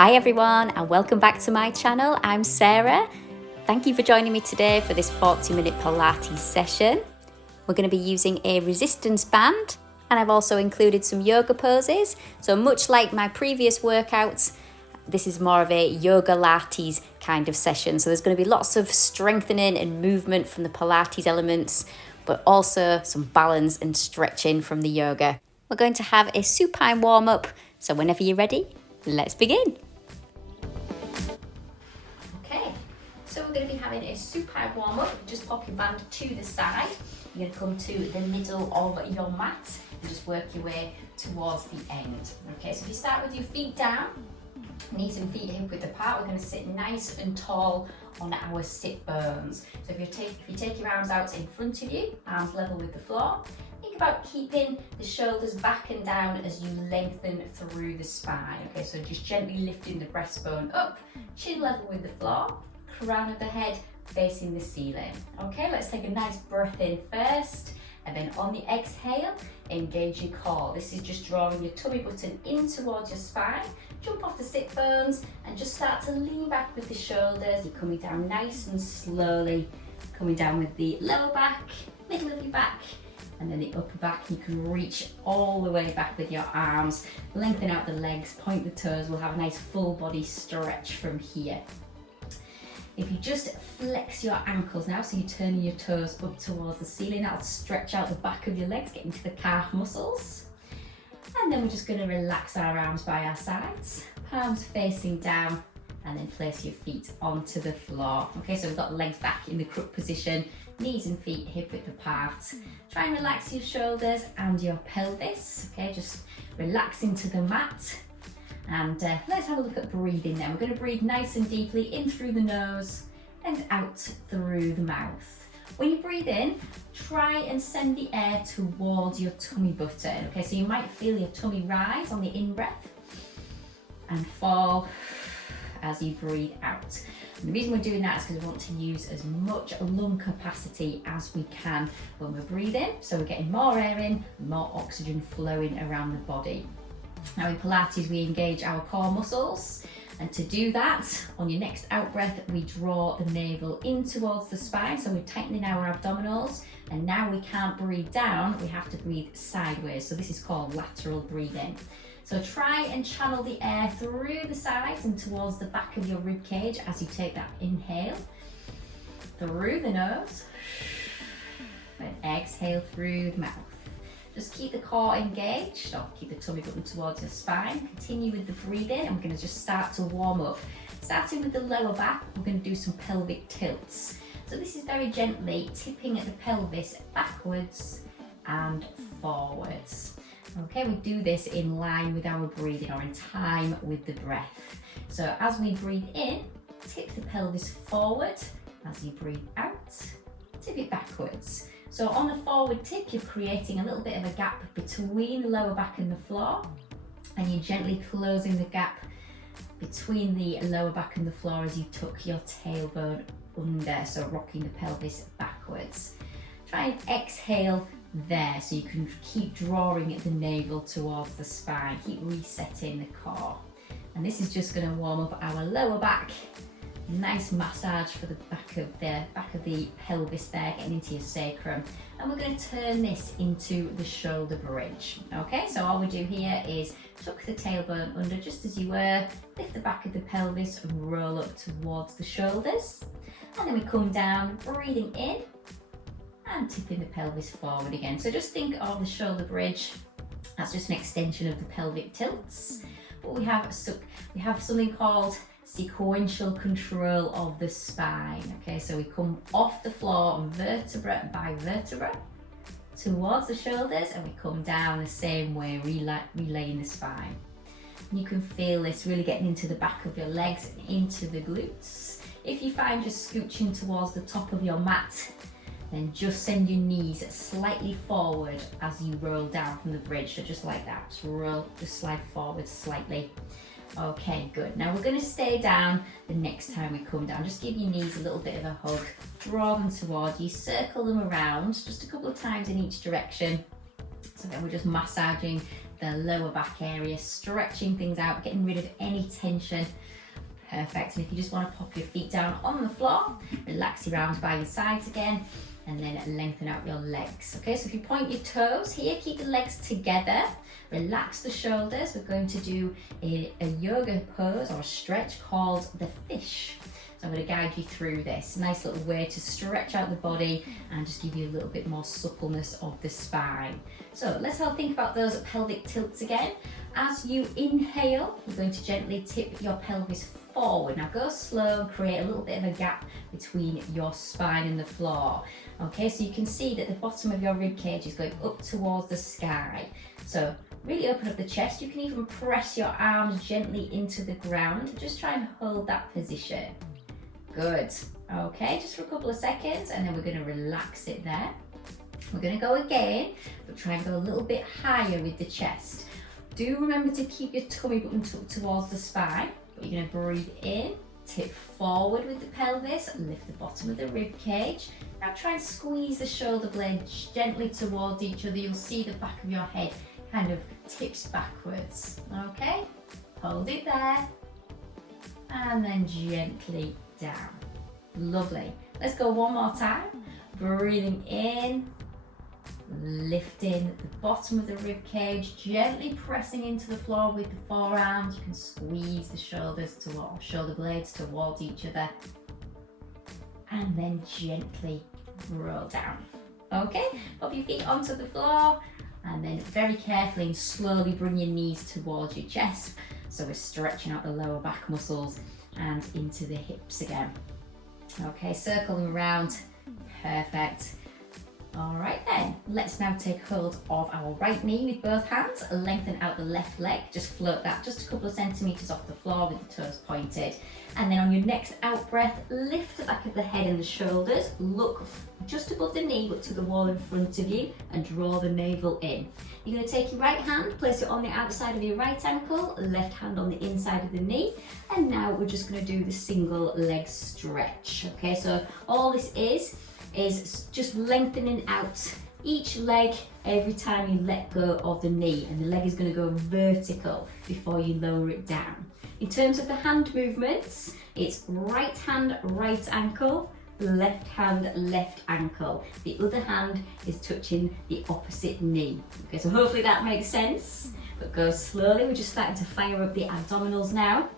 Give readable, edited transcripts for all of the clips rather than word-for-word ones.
Hi everyone and welcome back to my channel. I'm Sarah. Thank you for joining me today for this 40-minute Pilates session. We're going to be using a resistance band and I've also included some yoga poses. So much like my previous workouts, this is more of a yoga lattes kind of session. So there's going to be lots of strengthening and movement from the Pilates elements, but also some balance and stretching from the yoga. We're going to have a supine warm up. So whenever you're ready, let's begin. Okay, so we're going to be having a supine warm up. Just pop your band to the side. You're going to come to the middle of your mat and just work your way towards the end. Okay, so if you start with your feet down, knees and feet hip width apart, we're going to sit nice and tall on our sit bones. So if you take your arms out in front of you, arms level with the floor, think about keeping the shoulders back and down as you lengthen through the spine. Okay, so just gently lifting the breastbone up, chin level with the floor, crown of the head facing the ceiling. Okay, let's take a nice breath in first, and then on the exhale, engage your core. This is just drawing your tummy button in towards your spine. Jump off the sit bones and just start to lean back with the shoulders. You're coming down nice and slowly, coming down with the lower back, middle of your back, and then the upper back. You can reach all the way back with your arms, lengthen out the legs, point the toes. We'll have a nice full body stretch from here. If you just flex your ankles now, so you're turning your toes up towards the ceiling, that'll stretch out the back of your legs, get into the calf muscles. And then we're just going to relax our arms by our sides, palms facing down, and then place your feet onto the floor. Okay, so we've got legs back in the crook position, knees and feet hip width apart. Try and relax your shoulders and your pelvis. Okay, just relax into the mat. And let's have a look at breathing then. We're going to breathe nice and deeply in through the nose and out through the mouth. When you breathe in, try and send the air towards your tummy button. Okay, so you might feel your tummy rise on the in-breath and fall as you breathe out. And the reason we're doing that is because we want to use as much lung capacity as we can when we're breathing. So we're getting more air in, more oxygen flowing around the body. Now in Pilates, we engage our core muscles. And to do that, on your next out breath, we draw the navel in towards the spine. So we're tightening our abdominals. And now we can't breathe down, we have to breathe sideways. So this is called lateral breathing. So try and channel the air through the sides and towards the back of your rib cage as you take that inhale. Through the nose. And exhale through the mouth. Just keep the core engaged, or keep the tummy button towards your spine. Continue with the breathing, and we're going to just start to warm up. Starting with the lower back, we're going to do some pelvic tilts. So this is very gently tipping at the pelvis backwards and forwards. Okay, we do this in line with our breathing or in time with the breath. So as we breathe in, tip the pelvis forward. As you breathe out, tip it backwards. So on the forward tip, you're creating a little bit of a gap between the lower back and the floor, and you're gently closing the gap between the lower back and the floor as you tuck your tailbone under, so rocking the pelvis backwards. Try and exhale there so you can keep drawing the navel towards the spine, keep resetting the core. And this is just going to warm up our lower back. Nice massage for the back of the pelvis there, getting into your sacrum. And we're going to turn this into the shoulder bridge. Okay, so all we do here is tuck the tailbone under just as you were, lift the back of the pelvis and roll up towards the shoulders. And then we come down, breathing in and tipping the pelvis forward again. So just think of the shoulder bridge as just an extension of the pelvic tilts. But we have something called sequential control of the spine. Okay, so we come off the floor vertebra by vertebra towards the shoulders, and we come down the same way, relaying the spine. And you can feel this really getting into the back of your legs and into the glutes. If you find you're scooching towards the top of your mat, then just send your knees slightly forward as you roll down from the bridge. So just like that, just slide forward slightly. Okay, good. Now we're going to stay down the next time we come down. Just give your knees a little bit of a hug. Draw them toward you. Circle them around just a couple of times in each direction. So then we're just massaging the lower back area, stretching things out, getting rid of any tension. Perfect. And if you just want to pop your feet down on the floor, relax your arms by your sides again, and then lengthen out your legs. Okay, so if you point your toes here, keep the legs together, relax the shoulders. We're going to do a yoga pose or a stretch called the fish. So I'm going to guide you through this. Nice little way to stretch out the body and just give you a little bit more suppleness of the spine. So let's all think about those pelvic tilts again. As you inhale, you're going to gently tip your pelvis forward. Now go slow and create a little bit of a gap between your spine and the floor. Okay, so you can see that the bottom of your rib cage is going up towards the sky. So really open up the chest. You can even press your arms gently into the ground. Just try and hold that position. Good. Okay, just for a couple of seconds, and then we're going to relax it there. We're going to go again, but try and go a little bit higher with the chest. Do remember to keep your tummy button tucked towards the spine. But you're going to breathe in, tip forward with the pelvis, lift the bottom of the rib cage. Now try and squeeze the shoulder blades gently towards each other. You'll see the back of your head kind of tips backwards. Okay, hold it there, and then gently down. Lovely. Let's go one more time. Breathing in, lifting the bottom of the rib cage, gently pressing into the floor with the forearms. You can squeeze the shoulder blades towards each other, and then gently roll down. Okay, pop your feet onto the floor, and then very carefully and slowly bring your knees towards your chest. So we're stretching out the lower back muscles and into the hips again. Okay, circling around. Perfect. All right then, let's now take hold of our right knee with both hands, lengthen out the left leg, just float that just a couple of centimeters off the floor with the toes pointed. And then on your next out breath, lift the back of the head and the shoulders, look just above the knee but to the wall in front of you, and draw the navel in. You're going to take your right hand, place it on the outside of your right ankle, left hand on the inside of the knee, and now we're just going to do the single leg stretch. Okay, so all this is just lengthening out each leg every time you let go of the knee, and the leg is going to go vertical before you lower it down. In terms of the hand movements, it's right hand, right ankle, left hand, left ankle. The other hand is touching the opposite knee. Okay, so hopefully that makes sense, but go slowly. We're just starting to fire up the abdominals now.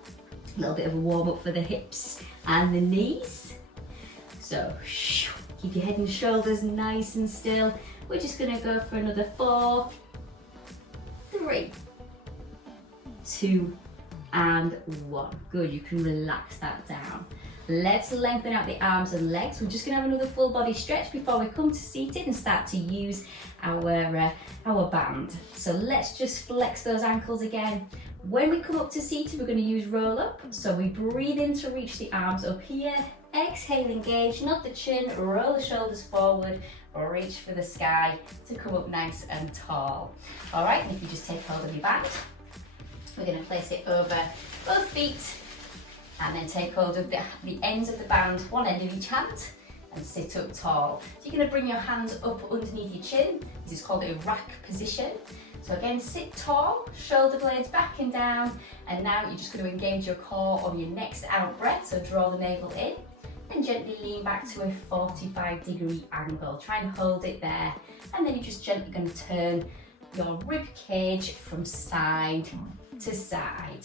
A little bit of a warm up for the hips and the knees. So keep your head and shoulders nice and still. We're just going to go for another 4, 3, 2, and 1. Good, you can relax that down. Let's lengthen out the arms and legs. We're just going to have another full body stretch before we come to seated and start to use our band. So let's just flex those ankles again. When we come up to seated, we're going to use roll up. So we breathe in to reach the arms up here. Exhale, engage, nod the chin, roll the shoulders forward, or reach for the sky to come up nice and tall. All right, and if you just take hold of your band, we're going to place it over both feet, and then take hold of the ends of the band, one end of each hand, and sit up tall. So you're going to bring your hands up underneath your chin. This is called a rack position. So again, sit tall, shoulder blades back and down, and now you're just going to engage your core on your next out breath. So draw the navel in and gently lean back to a 45-degree angle. Try and hold it there, and then you're just gently going to turn your rib cage from side to side.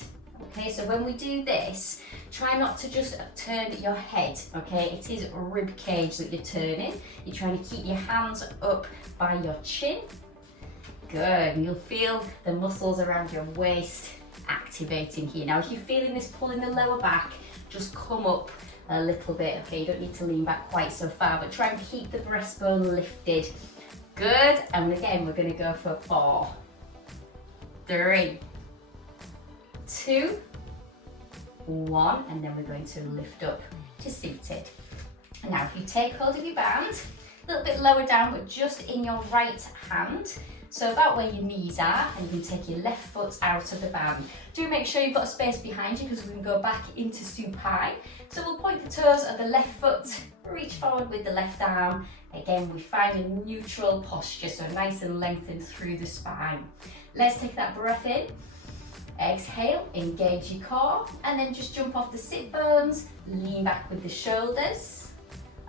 Okay, so when we do this, try not to just turn your head, okay? It is rib cage that you're turning. You're trying to keep your hands up by your chin. Good, and you'll feel the muscles around your waist activating here. Now, if you're feeling this pull in the lower back, just come up a little bit, okay? You don't need to lean back quite so far, but try and keep the breastbone lifted. Good, and again, we're gonna go for 4, 3, 2, 1, and then we're going to lift up to seated. And now if you take hold of your band, a little bit lower down, but just in your right hand, so about where your knees are, and you can take your left foot out of the band. Do make sure you've got space behind you, because we can go back into supine. So we'll point the toes of the left foot, reach forward with the left arm. Again, we find a neutral posture, so nice and lengthened through the spine. Let's take that breath in. Exhale, engage your core, and then just jump off the sit bones, lean back with the shoulders,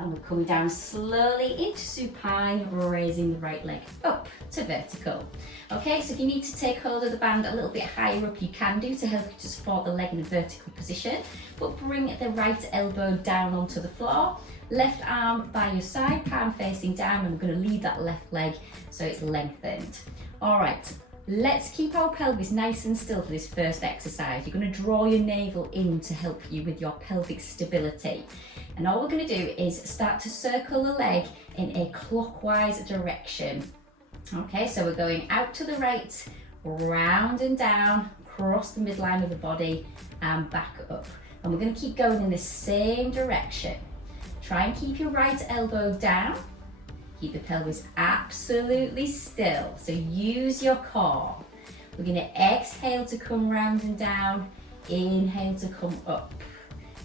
and we're coming down slowly into supine, raising the right leg up to vertical. Okay, so if you need to take hold of the band a little bit higher up, you can do to help you to support the leg in a vertical position, but bring the right elbow down onto the floor, left arm by your side, palm facing down, and we're going to lead that left leg so it's lengthened. All right. Let's keep our pelvis nice and still for this first exercise. You're going to draw your navel in to help you with your pelvic stability. And all we're going to do is start to circle the leg in a clockwise direction. Okay, so we're going out to the right, round and down, across the midline of the body and back up. And we're going to keep going in the same direction. Try and keep your right elbow down. Keep the pelvis absolutely still. So use your core. We're going to exhale to come round and down. Inhale to come up.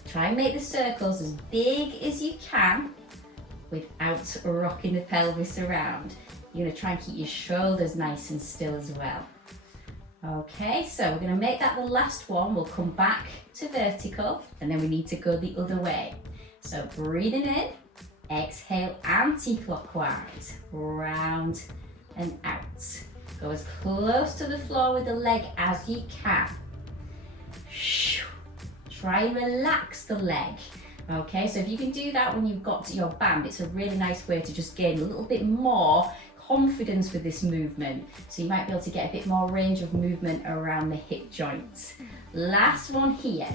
Try and make the circles as big as you can without rocking the pelvis around. You're going to try and keep your shoulders nice and still as well. Okay, so we're going to make that the last one. We'll come back to vertical and then we need to go the other way. So breathing in. Exhale anti-clockwise, round and out. Go as close to the floor with the leg as you can. Try and relax the leg. Okay, so if you can do that when you've got to your band, it's a really nice way to just gain a little bit more confidence with this movement. So you might be able to get a bit more range of movement around the hip joints. Last one here.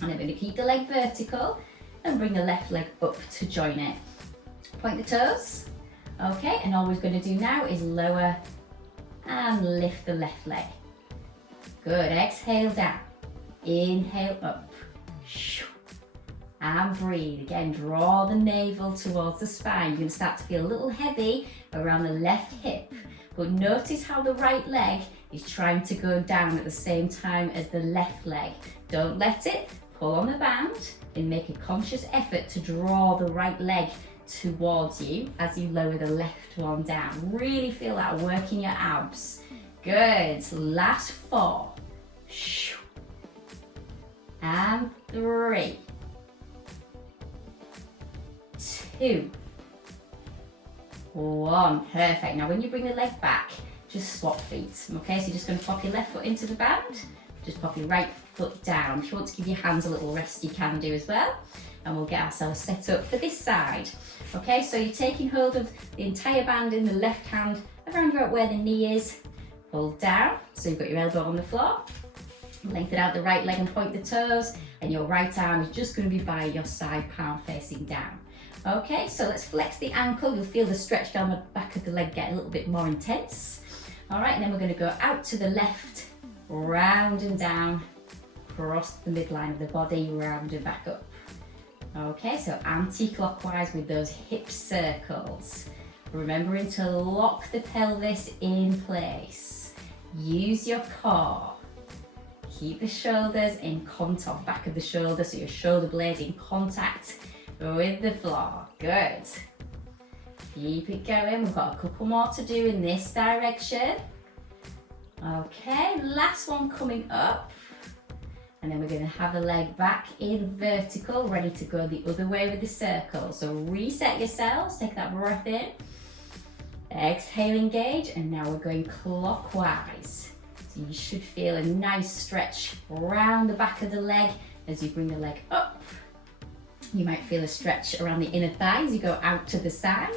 And I'm going to keep the leg vertical and bring the left leg up to join it. Point the toes. Okay, and all we're going to do now is lower and lift the left leg. Good, exhale down. Inhale up. And breathe. Again, draw the navel towards the spine. You're going to start to feel a little heavy around the left hip. But notice how the right leg is trying to go down at the same time as the left leg. Don't let it. Pull on the band and make a conscious effort to draw the right leg towards you as you lower the left one down. Really feel that working your abs. Good. Last 4. And 3. 2. 1. Perfect. Now when you bring the leg back, just swap feet. Okay, so you're just going to pop your left foot into the band. Just pop your right foot down. If you want to give your hands a little rest, you can do as well. And we'll get ourselves set up for this side. Okay, so you're taking hold of the entire band in the left hand, around about where the knee is. Pull down, so you've got your elbow on the floor. Lengthen out the right leg and point the toes. And your right arm is just going to be by your side, palm facing down. Okay, so let's flex the ankle. You'll feel the stretch down the back of the leg get a little bit more intense. All right, and then we're going to go out to the left, round and down, across the midline of the body, round and back up. Okay, so anti-clockwise with those hip circles. Remembering to lock the pelvis in place. Use your core. Keep the shoulders in contact, back of the shoulder, so your shoulder blades in contact with the floor. Good. Keep it going. We've got a couple more to do in this direction. Okay, last one coming up. And then we're going to have the leg back in vertical, ready to go the other way with the circle. So reset yourselves, take that breath in. Exhale, engage, and now we're going clockwise. So you should feel a nice stretch around the back of the leg as you bring the leg up. You might feel a stretch around the inner thigh as you go out to the side.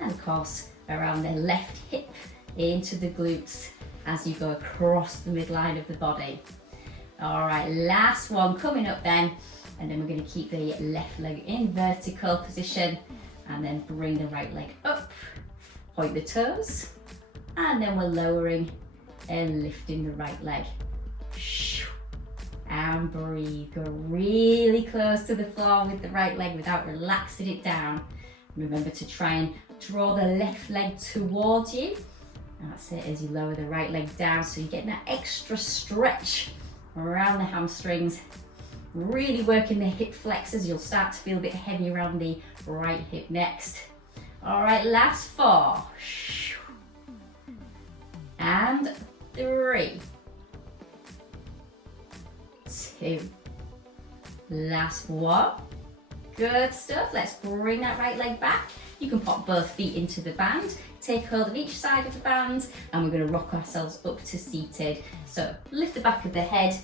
And of course, around the left hip into the glutes as you go across the midline of the body. All right, last one coming up then. And then we're going to keep the left leg in vertical position and then bring the right leg up. Point the toes. And then we're lowering and lifting the right leg. And breathe. Go really close to the floor with the right leg without relaxing it down. Remember to try and draw the left leg towards you. That's it, as you lower the right leg down, so you're getting that extra stretch around the hamstrings. Really working the hip flexors. You'll start to feel a bit heavy around the right hip next. All right, last 4. And and 3, 2. Last one. Good stuff. Let's bring that right leg back. You can pop both feet into the band, take hold of each side of the band, and we're going to rock ourselves up to seated. So lift the back of the head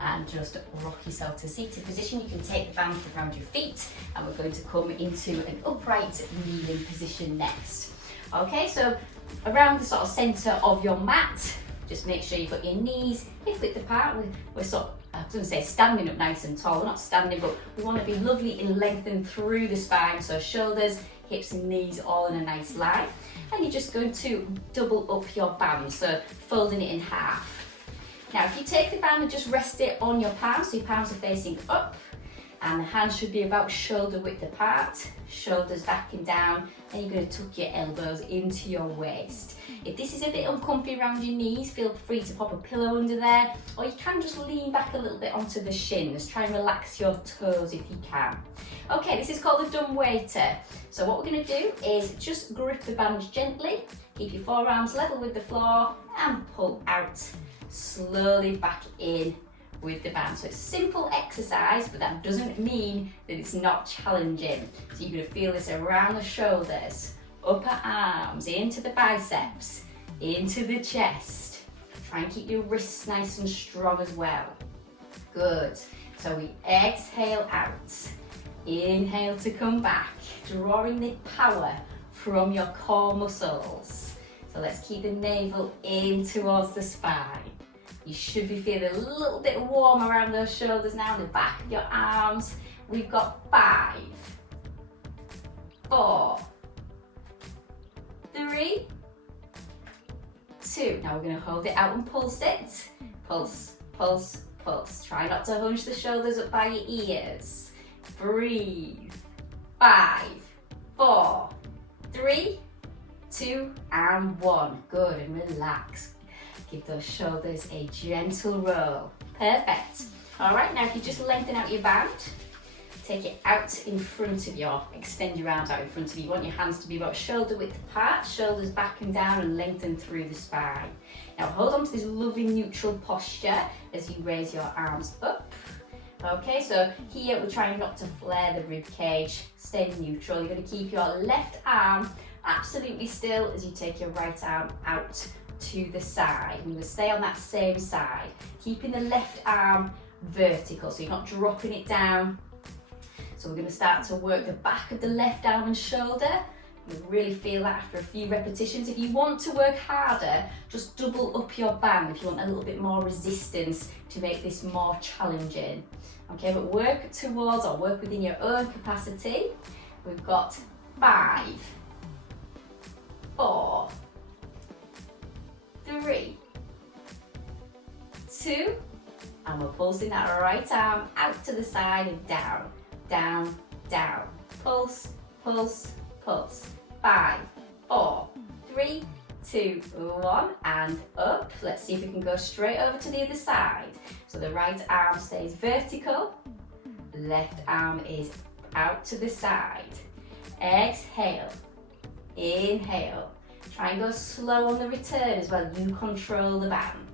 and just rock yourself to seated position. You can take the band around your feet, and we're going to come into an upright kneeling position next. Okay, so around the sort of centre of your mat, just make sure you've got your knees hip width apart. We're sort of, I was going to say standing up nice and tall. We're not standing, but we want to be lovely and lengthened through the spine. So shoulders, hips and knees all in a nice line. And you're just going to double up your band, so folding it in half. Now if you take the band and just rest it on your palms, so your palms are facing up, and the hands should be about shoulder width apart, shoulders back and down, and you're going to tuck your elbows into your waist. If this is a bit uncomfy around your knees, feel free to pop a pillow under there, or you can just lean back a little bit onto the shins. Try and relax your toes if you can. Okay, this is called the dumb waiter. So what we're going to do is just grip the band gently, keep your forearms level with the floor, and pull out slowly back in with the band. So it's a simple exercise, but that doesn't mean that it's not challenging. So you're going to feel this around the shoulders, upper arms, into the biceps, into the chest. Try and keep your wrists nice and strong as well. Good. So we exhale out. Inhale to come back, drawing the power from your core muscles. So let's keep the navel in towards the spine. You should be feeling a little bit warm around those shoulders now, the back of your arms. We've got 5, 4, 3, 2. Now we're going to hold it out and pulse it. Pulse, pulse, pulse. Try not to hunch the shoulders up by your ears. Breathe. 5, 4, 3, 2, and 1. Good, and relax. Give those shoulders a gentle roll. Perfect. All right, now if you just lengthen out your band, take it out in front of you, extend your arms out in front of you. You want your hands to be about shoulder width apart, shoulders back and down, and lengthen through the spine. Now hold on to this lovely neutral posture as you raise your arms up. Okay, so here we're trying not to flare the rib cage, stay neutral. You're going to keep your left arm absolutely still as you take your right arm out to the side. We're going to stay on that same side, keeping the left arm vertical, so you're not dropping it down. So we're going to start to work the back of the left arm and shoulder. You'll really feel that after a few repetitions. If you want to work harder, just double up your band if you want a little bit more resistance to make this more challenging. Okay, but work towards or work within your own capacity. We've got 5, 4, 3, 2, and we're pulsing that right arm out to the side and down, down, down. Pulse, pulse, pulse. 5, 4, 3, 2, 1, and up. Let's see if we can go straight over to the other side. So the right arm stays vertical, left arm is out to the side. Exhale, inhale. Try and go slow on the return as well. You control the band.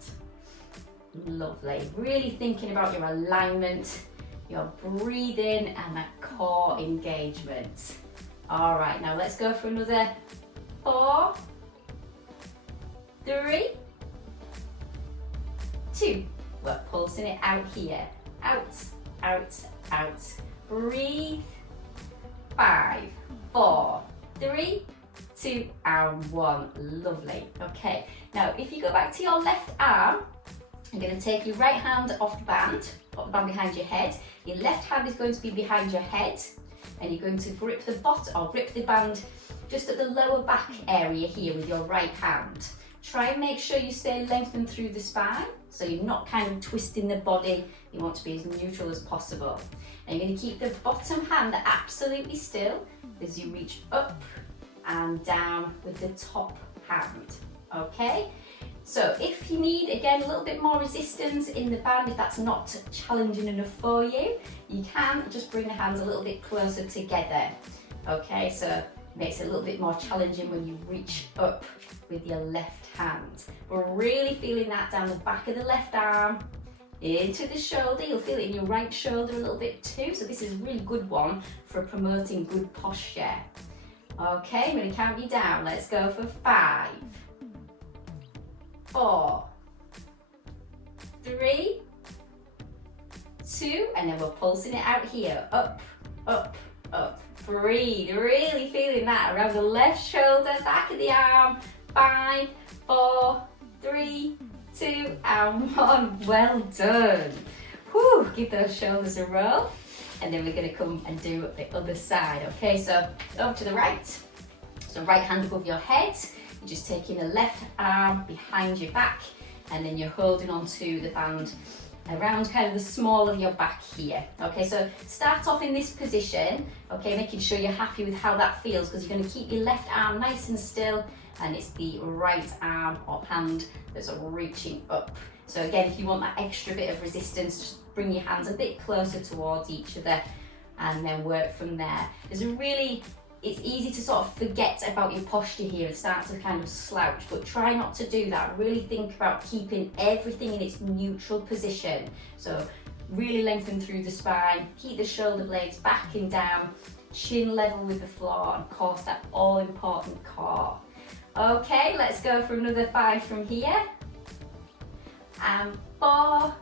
Lovely. Really thinking about your alignment, your breathing, and that core engagement. All right, now let's go for another 4, 3, 2. We're pulsing it out here. Out, out, out. Breathe. 5, 4, 3, 2, and 1. Lovely. Okay, now if you go back to your left arm, you're going to take your right hand off the band, put the band behind your head. Your left hand is going to be behind your head, and you're going to grip the bottom or grip the band just at the lower back area here with your right hand. Try and make sure you stay lengthened through the spine, so you're not kind of twisting the body. You want to be as neutral as possible. And you're going to keep the bottom hand absolutely still as you reach up and down with the top hand. Okay? So if you need, again, a little bit more resistance in the band, if that's not challenging enough for you, you can just bring the hands a little bit closer together. Okay, so Makes it a little bit more challenging when you reach up with your left hand. We're really feeling that down the back of the left arm, into the shoulder. You'll feel it in your right shoulder a little bit too. So this is a really good one for promoting good posture. Okay, I'm going to count you down. Let's go for 5, 4, 3, 2, and then we're pulsing it out here. Up, up, up. Breathe. Really feeling that around the left shoulder, back of the arm. 5, 4, 3, 2, and 1. Well done. Whew, give those shoulders a roll. And then we're going to come and do the other side. Okay, so over to the right. So right hand above your head. You're just taking the left arm behind your back, and then you're holding onto the band around kind of the small of your back here. Okay, so start off in this position, okay, making sure you're happy with how that feels, because you're going to keep your left arm nice and still, and it's the right arm or hand that's reaching up. So again, if you want that extra bit of resistance, just bring your hands a bit closer towards each other and then work from there. It's easy to sort of forget about your posture here and start to kind of slouch, but try not to do that. Really think about keeping everything in its neutral position. So really lengthen through the spine, keep the shoulder blades back and down, chin level with the floor, and of course that all important core. Okay, let's go for another 5 from here. And 4,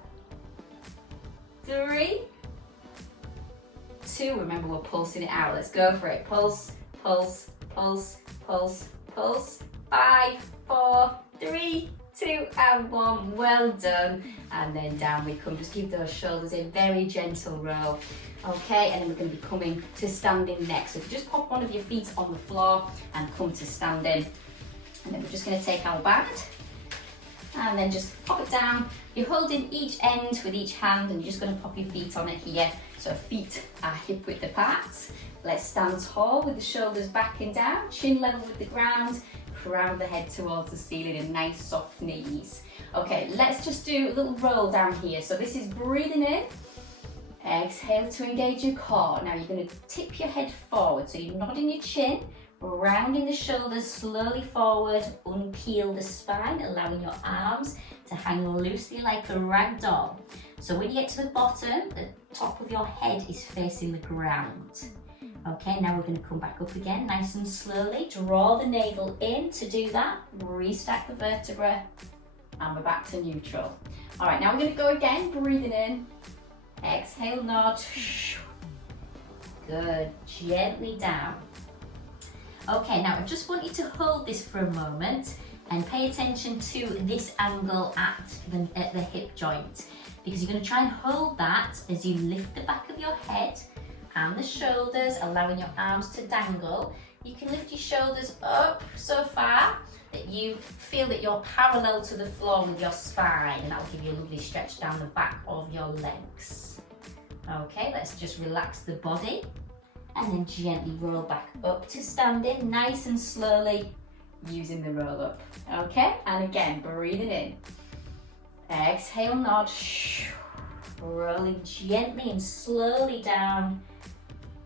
3, 2, remember we're pulsing it out. Let's go for it. Pulse, pulse, pulse, pulse, pulse. 5, 4, 3, 2, and 1. Well done. And then down we come. Just give those shoulders a very gentle roll. Okay, and then we're going to be coming to standing next. So if you just pop one of your feet on the floor and come to standing. And then we're just going to take our band and then just pop it down. You're holding each end with each hand, and you're just going to pop your feet on it here. So feet are hip width apart. Let's stand tall with the shoulders back and down, chin level with the ground, crown the head towards the ceiling, and nice soft knees. Okay, let's just do a little roll down here. So this is breathing in, exhale to engage your core. Now you're going to tip your head forward, so you're nodding your chin, rounding the shoulders slowly forward, unpeel the spine, allowing your arms to hang loosely like a rag doll. So when you get to the bottom, the top of your head is facing the ground. Okay, now we're going to come back up again, nice and slowly. Draw the navel in to do that. Restack the vertebra, and we're back to neutral. All right, now we're going to go again, breathing in. Exhale, nod. Good, gently down. Okay, now I just want you to hold this for a moment and pay attention to this angle at the hip joint, because you're going to try and hold that as you lift the back of your head and the shoulders, allowing your arms to dangle. You can lift your shoulders up so far that you feel that you're parallel to the floor with your spine, and that will give you a lovely stretch down the back of your legs. Okay, let's just relax the body and then gently roll back up to standing, nice and slowly, using the roll up. Okay, and again, breathing in. Exhale, nod. Rolling gently and slowly down,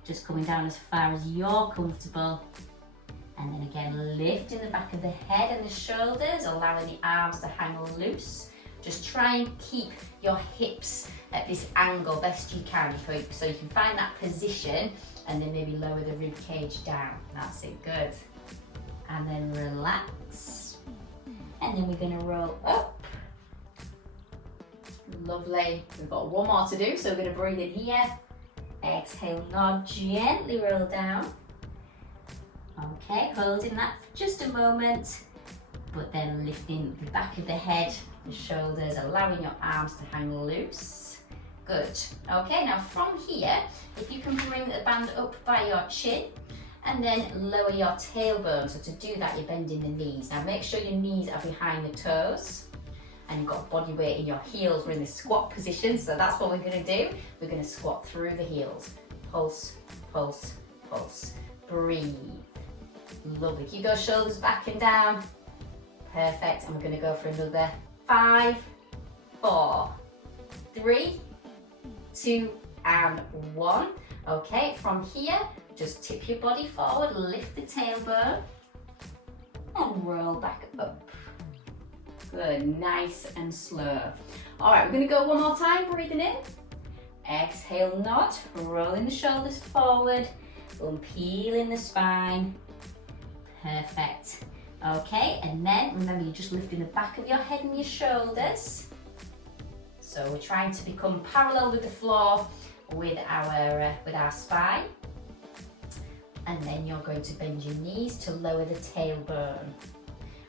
just coming down as far as you're comfortable. And then again, lifting the back of the head and the shoulders, allowing the arms to hang loose. Just try and keep your hips at this angle best you can, so you can find that position, and then maybe lower the rib cage down. That's it, good. And then relax. And then we're gonna roll up. Lovely. We've got one more to do, so we're gonna breathe in here. Exhale, nod, gently roll down. Okay, holding that for just a moment, but then lifting the back of the head, the shoulders, allowing your arms to hang loose. Good. Okay, now from here, if you can bring the band up by your chin and then lower your tailbone. So to do that, you're bending the knees. Now make sure your knees are behind the toes and you've got body weight in your heels. We're in the squat position, so that's what we're gonna do. We're gonna squat through the heels. Pulse, pulse, pulse. Breathe. Lovely. Keep those shoulders back and down. Perfect. And we're gonna go for another 5, 4, 3, 2, and 1. Okay, from here, Just tip your body forward, lift the tailbone, and roll back up. Good, nice and slow. All right, we're gonna go one more time, breathing in. Exhale, nod, rolling the shoulders forward, peeling the spine. Perfect. Okay, and then remember you're just lifting the back of your head and your shoulders. So we're trying to become parallel with the floor with our spine. And then you're going to bend your knees to lower the tailbone.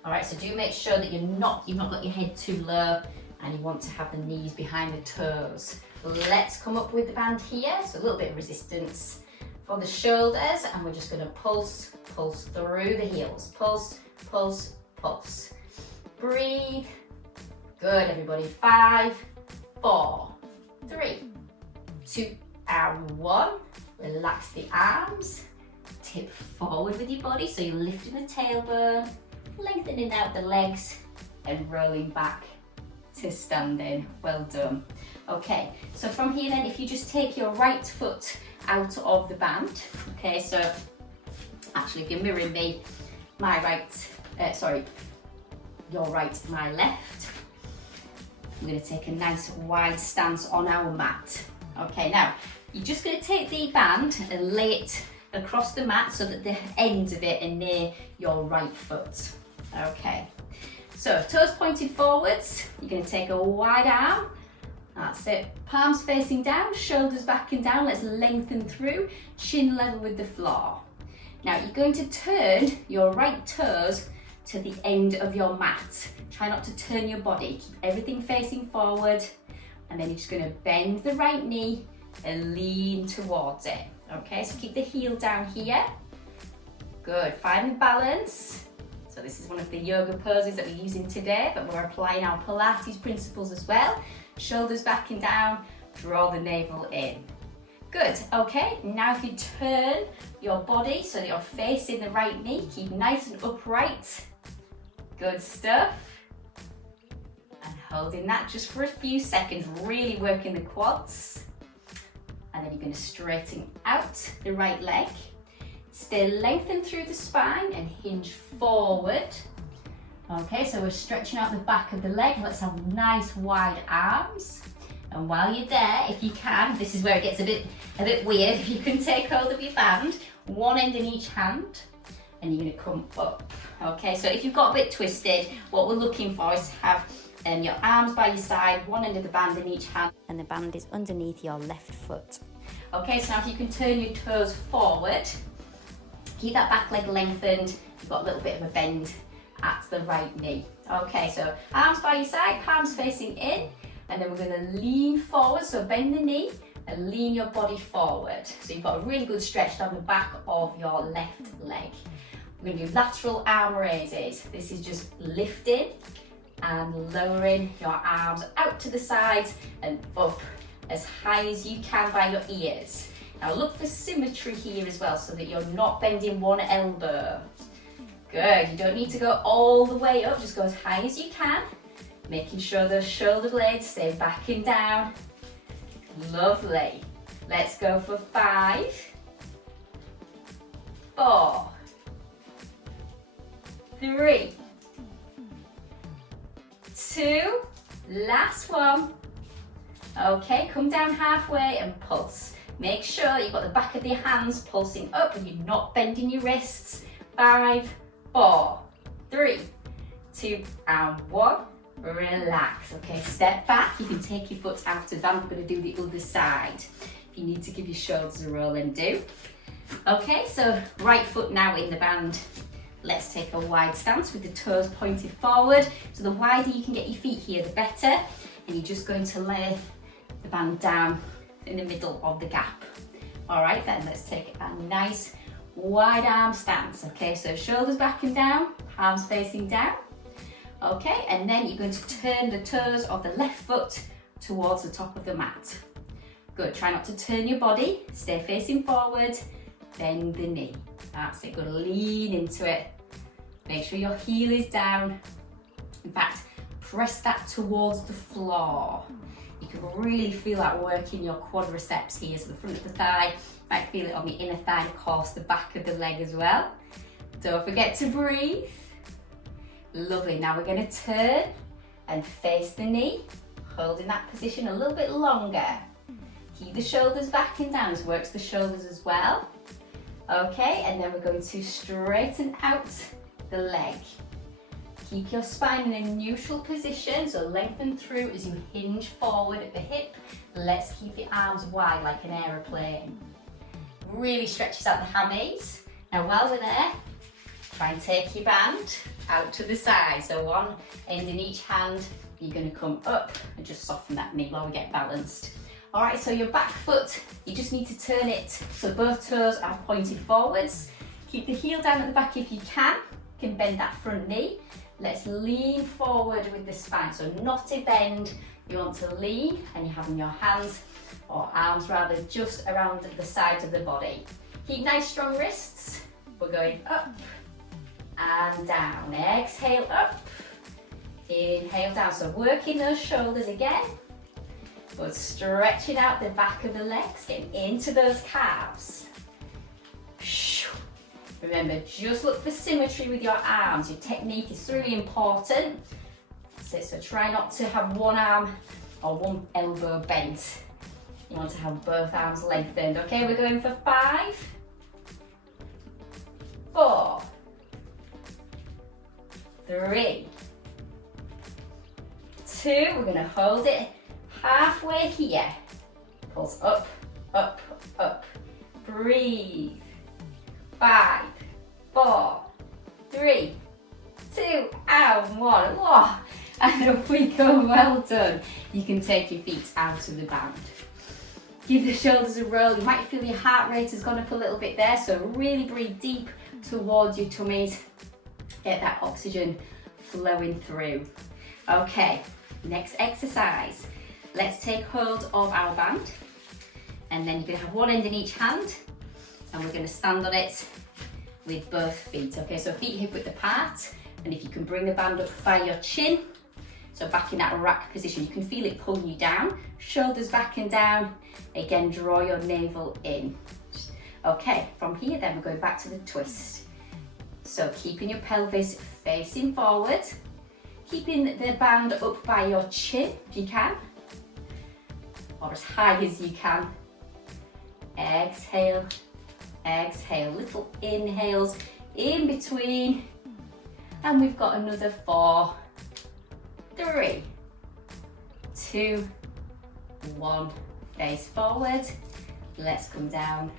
All right, so do make sure that you've not got your head too low and you want to have the knees behind the toes. Let's come up with the band here. So a little bit of resistance for the shoulders, and we're just gonna pulse through the heels. Pulse, pulse, pulse. Breathe. Good, everybody. 5, 4, 3, 2, and 1. Relax the arms. Tip forward with your body, so you're lifting the tailbone, lengthening out the legs, and rolling back to standing. Well done. Okay, so from here then, if you just take your right foot out of the band, okay, so actually if you're mirroring me, your right, my left, we're going to take a nice wide stance on our mat. Okay, now you're just going to take the band and lay it across the mat so that the ends of it are near your right foot. Okay, so toes pointed forwards, you're going to take a wide arm. That's it, palms facing down, shoulders back and down. Let's lengthen through, chin level with the floor. Now you're going to turn your right toes to the end of your mat. Try not to turn your body, keep everything facing forward, and then you're just going to bend the right knee and lean towards it. Okay, so keep the heel down here. Good, find the balance. So this is one of the yoga poses that we're using today, but we're applying our Pilates principles as well. Shoulders back and down, draw the navel in. Good, okay, now if you turn your body so that you're facing the right knee, keep nice and upright. Good stuff. And holding that just for a few seconds, really working the quads. And then you're going to straighten out the right leg. Stay lengthened through the spine and hinge forward. Okay, so we're stretching out the back of the leg. Let's have nice wide arms. And while you're there, if you can, this is where it gets a bit weird. If you can take hold of your band, one end in each hand, and you're going to come up. Okay, so if you've got a bit twisted, what we're looking for is to have your arms by your side, one end of the band in each hand, and the band is underneath your left foot. Okay, so now if you can turn your toes forward, keep that back leg lengthened, you've got a little bit of a bend at the right knee. Okay, so arms by your side, palms facing in, and then we're going to lean forward, so bend the knee and lean your body forward. So you've got a really good stretch down the back of your left leg. We're going to do lateral arm raises. This is just lifting and lowering your arms out to the sides and up as high as you can by your ears. Now look for symmetry here as well so that you're not bending one elbow. Good, you don't need to go all the way up, just go as high as you can, making sure those shoulder blades stay back and down. Lovely. Let's go for 5, 4, 3, 2, last one. Okay, come down halfway and pulse. Make sure you've got the back of your hands pulsing up and you're not bending your wrists. 5, 4, 3, 2, and 1. Relax. Okay, step back. You can take your foot out of band. We're going to do the other side. If you need to give your shoulders a roll, then do. Okay, so right foot now in the band. Let's take a wide stance with the toes pointed forward. So the wider you can get your feet here, the better. And you're just going to lay the band down in the middle of the gap. All right, then let's take a nice wide arm stance. Okay, so shoulders back and down, palms facing down. Okay, and then you're going to turn the toes of the left foot towards the top of the mat. Good, try not to turn your body, stay facing forward, bend the knee. That's it, good, lean into it. Make sure your heel is down. In fact, press that towards the floor. You can really feel that work in your quadriceps here, so the front of the thigh, Might feel it on the inner thigh, of course, the back of the leg as well. Don't forget to breathe. Lovely. Now we're going to turn and face the knee, holding that position a little bit longer. Keep the shoulders back and down. This works the shoulders as well. Okay, and then we're going to straighten out the leg. Keep your spine in a neutral position, so lengthen through as you hinge forward at the hip. Let's keep the arms wide like an aeroplane. Really stretches out the hammies. Now while we're there, try and take your band out to the side. So one end in each hand, you're going to come up and just soften that knee while we get balanced. All right, so your back foot, you just need to turn it so both toes are pointed forwards. Keep the heel down at the back if you can. You can bend that front knee. Let's lean forward with the spine. So not a bend, you want to lean and you're having your hands or arms rather just around the sides of the body. Keep nice strong wrists. We're going up and down. Exhale up, inhale down. So working those shoulders again, but stretching out the back of the legs, getting into those calves. Remember, just look for symmetry with your arms. Your technique is really important. So try not to have one arm or one elbow bent. You want to have both arms lengthened. Okay, we're going for 5, 4, 3, 2. We're going to hold it halfway here. Pulse up, up, up. Breathe. 5, 4, 3, 2, and 1. Whoa. And up we go. Well done. You can take your feet out of the band. Give the shoulders a roll. You might feel your heart rate has gone up a little bit there, so really breathe deep towards your tummies. Get that oxygen flowing through. Okay, next exercise. Let's take hold of our band, and then you're going to have one end in each hand, and we're going to stand on it with both feet. Okay, so feet hip width apart, and if you can bring the band up by your chin, so back in that rack position, you can feel it pulling you down. Shoulders back and down. Again, draw your navel in. Okay, from here then we're going back to the twist. So keeping your pelvis facing forward, keeping the band up by your chin if you can, or as high as you can. Exhale, exhale, little inhales in between, and we've got another 4, 3, 2, 1. Face forward. Let's come down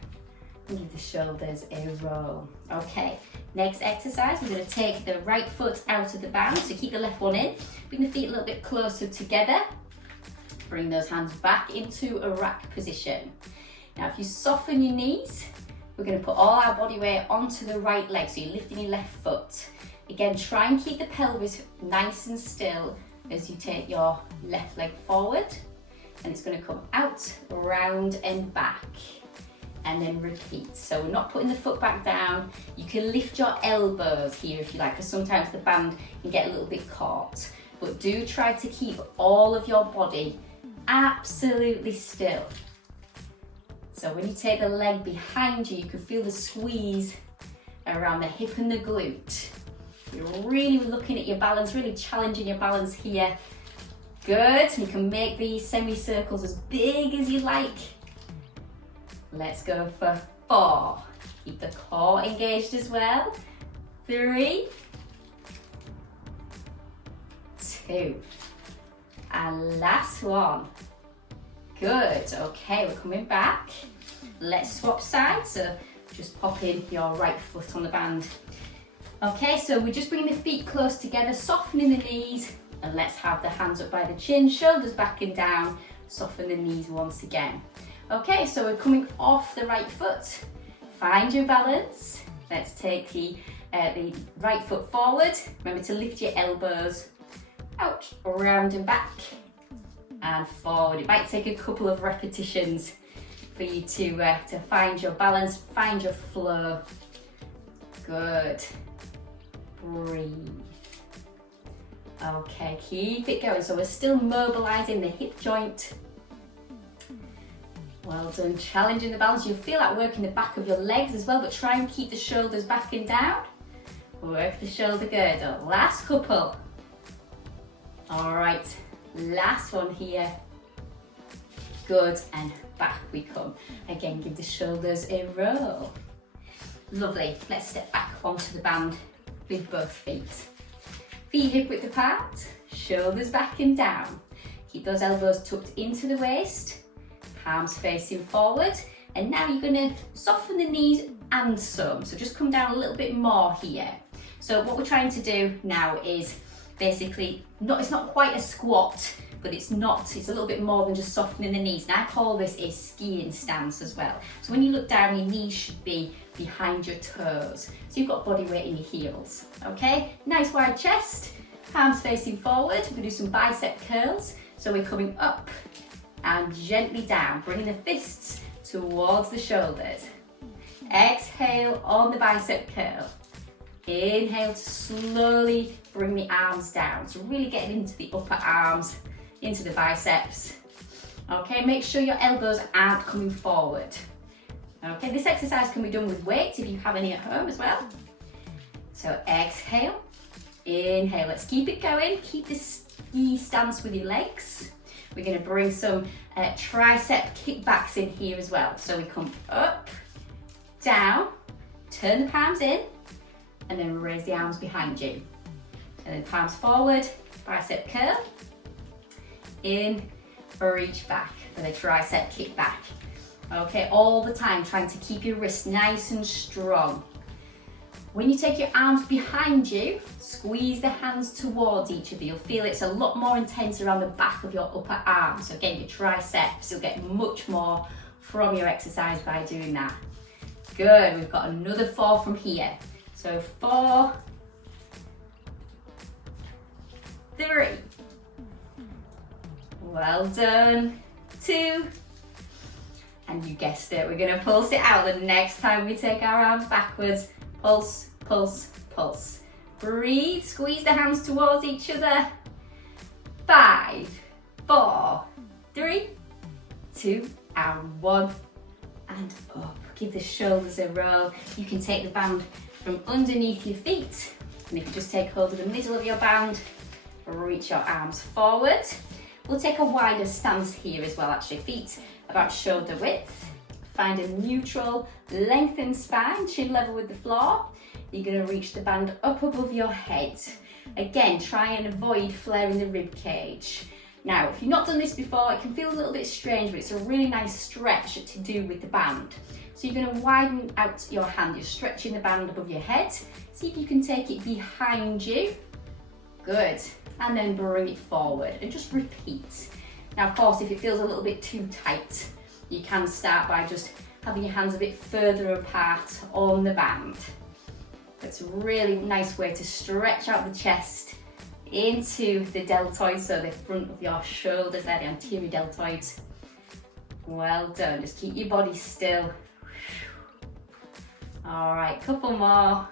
and give the shoulders a roll. Okay, next exercise, we're going to take the right foot out of the band, so keep the left one in. Bring the feet a little bit closer together. Bring those hands back into a rack position. Now if you soften your knees, we're going to put all our body weight onto the right leg, so you're lifting your left foot. Again, try and keep the pelvis nice and still as you take your left leg forward, and it's going to come out, round and back, and then repeat. So we're not putting the foot back down. You can lift your elbows here if you like, because sometimes the band can get a little bit caught, but do try to keep all of your body absolutely still. So when you take the leg behind you, you can feel the squeeze around the hip and the glute. You're really looking at your balance, really challenging your balance here. Good, you can make these semicircles as big as you like. Let's go for 4. Keep the core engaged as well. 3, 2, and last one. Good, okay, we're coming back. Let's swap sides, so just pop in your right foot on the band. Okay, so we're just bringing the feet close together, softening the knees, and let's have the hands up by the chin, shoulders back and down, soften the knees once again. Okay, so we're coming off the right foot. Find your balance. Let's take the right foot forward. Remember to lift your elbows out, around and back, and forward. It might take a couple of repetitions for you to find your balance, find your flow. Good. Breathe. Okay, keep it going. So we're still mobilizing the hip joint. Well done, challenging the balance. You'll feel that working the back of your legs as well, but try and keep the shoulders back and down. Work the shoulder girdle. Last couple. All right, last one here. Good, and back we come. Again, give the shoulders a roll. Lovely, let's step back onto the band with both feet. Feet hip width apart, shoulders back and down. Keep those elbows tucked into the waist, palms facing forward. And now you're gonna soften the knees and some. So just come down a little bit more here. So what we're trying to do now is basically, it's not quite a squat, but it's a little bit more than just softening the knees. And I call this a skiing stance as well. So when you look down, your knees should be behind your toes. So you've got body weight in your heels, okay? Nice wide chest, palms facing forward. We're gonna do some bicep curls. So we're coming up and gently down, bringing the fists towards the shoulders. Exhale on the bicep curl. Inhale to slowly bring the arms down. So really getting into the upper arms, into the biceps. Okay, make sure your elbows aren't coming forward. Okay, this exercise can be done with weights if you have any at home as well. So exhale, inhale, let's keep it going. Keep this ski stance with your legs. We're gonna bring some tricep kickbacks in here as well. So we come up, down, turn the palms in, and then raise the arms behind you. And then palms forward, bicep curl, in, reach back for the tricep kickback. Okay, all the time trying to keep your wrists nice and strong. When you take your arms behind you, squeeze the hands towards each of you. You'll feel it's a lot more intense around the back of your upper arms. So again, your triceps, you'll get much more from your exercise by doing that. Good, we've got another 4 from here. So 4, 3. Well done. 2. And you guessed it, we're gonna pulse it out the next time we take our arms backwards. Pulse, pulse, pulse. Breathe, squeeze the hands towards each other. 5, 4, 3, 2, and 1. And up. Give the shoulders a roll. You can take the band from underneath your feet. And if you just take hold of the middle of your band, reach your arms forward. We'll take a wider stance here as well, actually. Feet about shoulder width. Find a neutral, lengthened spine, chin level with the floor. You're gonna reach the band up above your head. Again, try and avoid flaring the rib cage. Now, if you've not done this before, it can feel a little bit strange, but it's a really nice stretch to do with the band. So you're gonna widen out your hand. You're stretching the band above your head. See if you can take it behind you. Good. And then bring it forward and just repeat. Now, of course, if it feels a little bit too tight, you can start by just having your hands a bit further apart on the band. That's a really nice way to stretch out the chest into the deltoid, so the front of your shoulders there, the anterior deltoids. Well done, just keep your body still. All right, couple more.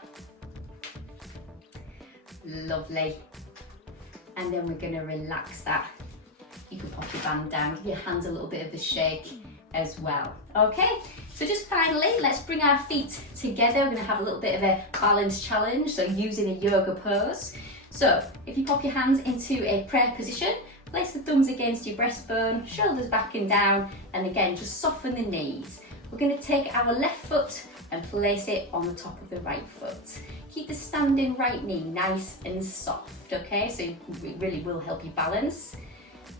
Lovely. And then we're gonna relax that. You can pop your band down, give your hands a little bit of a shake as well. Okay, so just finally, let's bring our feet together. We're gonna have a little bit of a balance challenge, so using a yoga pose. So if you pop your hands into a prayer position, place the thumbs against your breastbone, shoulders back and down, and again, just soften the knees. We're gonna take our left foot and place it on the top of the right foot. Keep the standing right knee nice and soft, okay? So it really will help you balance.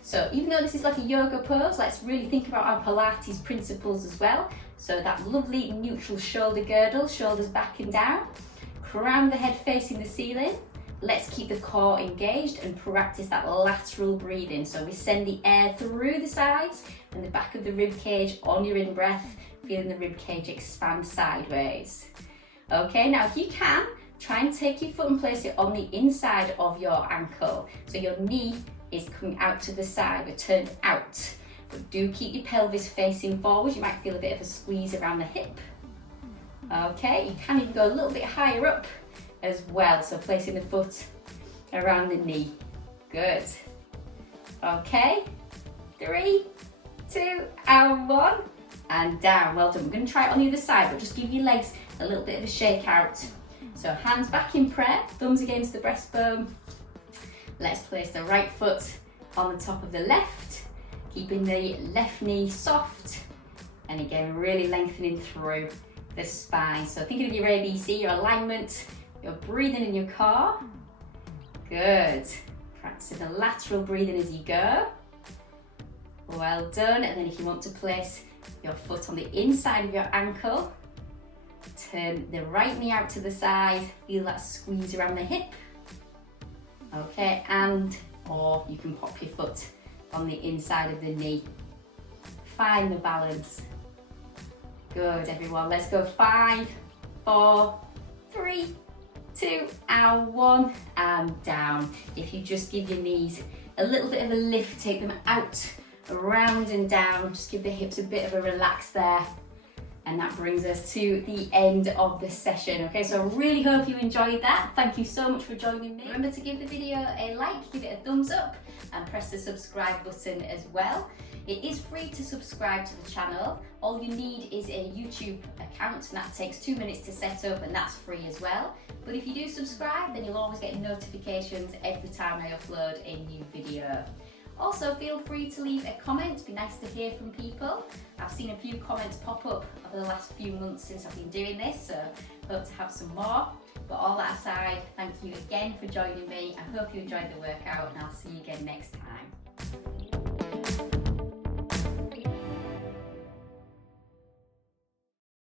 So even though this is like a yoga pose, let's really think about our Pilates principles as well. So that lovely neutral shoulder girdle, shoulders back and down, crown the head facing the ceiling. Let's keep the core engaged and practice that lateral breathing. So we send the air through the sides and the back of the rib cage on your in-breath, feeling the rib cage expand sideways. Okay, now if you can, try and take your foot and place it on the inside of your ankle. So your knee is coming out to the side, but turned out. But do keep your pelvis facing forward. You might feel a bit of a squeeze around the hip. Okay, you can even go a little bit higher up as well. So placing the foot around the knee. Good. Okay, 3, 2, and 1. and down. Well done. We're going to try it on the other side, but just give your legs a little bit of a shake out. So hands back in prayer, thumbs against the breastbone. Let's place the right foot on the top of the left, keeping the left knee soft, and again really lengthening through the spine. So thinking of your ABC, your alignment, your breathing in your core. Good. Practicing the lateral breathing as you go. Well done. And then if you want to place your foot on the inside of your ankle, turn the right knee out to the side, feel that squeeze around the hip. Okay, or you can pop your foot on the inside of the knee. Find the balance. Good, everyone. Let's go 5, 4, 3, 2, and 1, and down. If you just give your knees a little bit of a lift, take them out, around and down, just give the hips a bit of a relax there. And that brings us to the end of the session. Okay, so I really hope you enjoyed that. Thank you so much for joining me. Remember to give the video a like, give it a thumbs up, and press the subscribe button as well. It is free to subscribe to the channel. All you need is a YouTube account, and that takes 2 minutes to set up, and that's free as well. But if you do subscribe, then you'll always get notifications every time I upload a new video. Also, feel free to leave a comment. It'd be nice to hear from people. I've seen a few comments pop up over the last few months since I've been doing this, so hope to have some more. But all that aside, thank you again for joining me. I hope you enjoyed the workout, and I'll see you again next time.